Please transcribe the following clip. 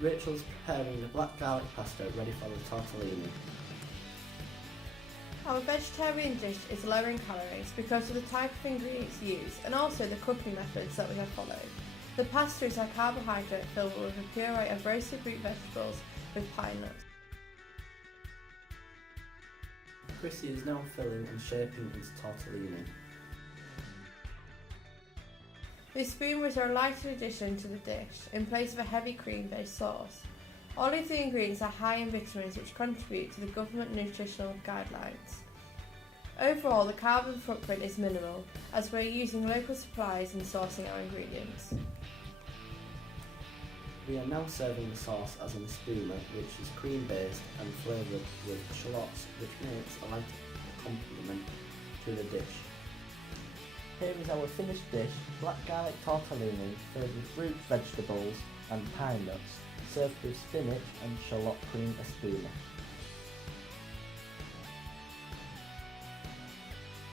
Rachel's preparing the black garlic pasta ready for the tortellini. Our vegetarian dish is lower in calories because of the type of ingredients used and also the cooking methods that we have followed. The pasta is a carbohydrate filled with a puree of roasted root vegetables with pine nuts. Chrissy is now filling and shaping into tortellini. This spoon was a lighter addition to the dish in place of a heavy cream-based sauce. All of the ingredients are high in vitamins which contribute to the government nutritional guidelines. Overall, the carbon footprint is minimal as we are using local supplies in sourcing our ingredients. We are now serving the sauce as an espuma, which is cream-based and flavoured with shallots, which makes a light accompaniment to the dish. Here is our finished dish, black garlic tortellini filled with fruit, vegetables and pine nuts, served with spinach and shallot cream espuma.